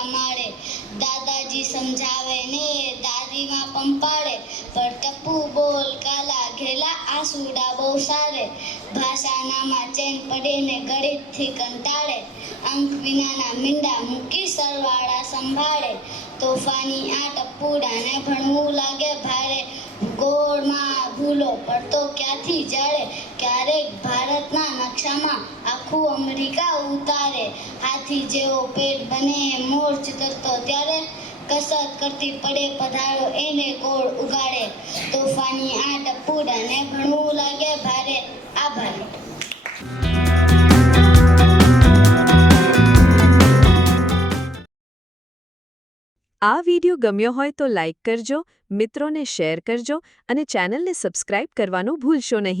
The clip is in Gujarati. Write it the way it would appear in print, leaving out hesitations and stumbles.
પેલા માળે દાદાજી સમજાવે ને દાદીમાં પંપાડે પણ ટપ્પુ બોલ કાલા ઘેલા આસુડા બહુ સારે ભાષાનામાં ચેન પડે ને ગણિતથી કંટાળે અંક વિનાના મીંડા મૂકી સરવાળા સંભાળે તોફાની આ ટપ્પુડાને ભણવું લાગે ભારે ભૂગોળમાં ભૂલો પડતો ક્યાંથી જાળે ક્યારેક ભારતના નકશામાં આખું અમેરિકા ઉતારે હાથી જેવો પેટ બને મોર ચિતરતો ત્યારે કસરત કરતી પડે પધારો એને ગોળ ઉગાડે તોફાની આ ટપ્પુડાને ભણવું લાગે ભારે આભાર આ વિડિયો ગમ્યો હોય તો લાઇક કરજો, મિત્રોને શેર કરજો અને ચેનલને સબસ્ક્રાઇબ કરવાનું ભૂલશો નહીં.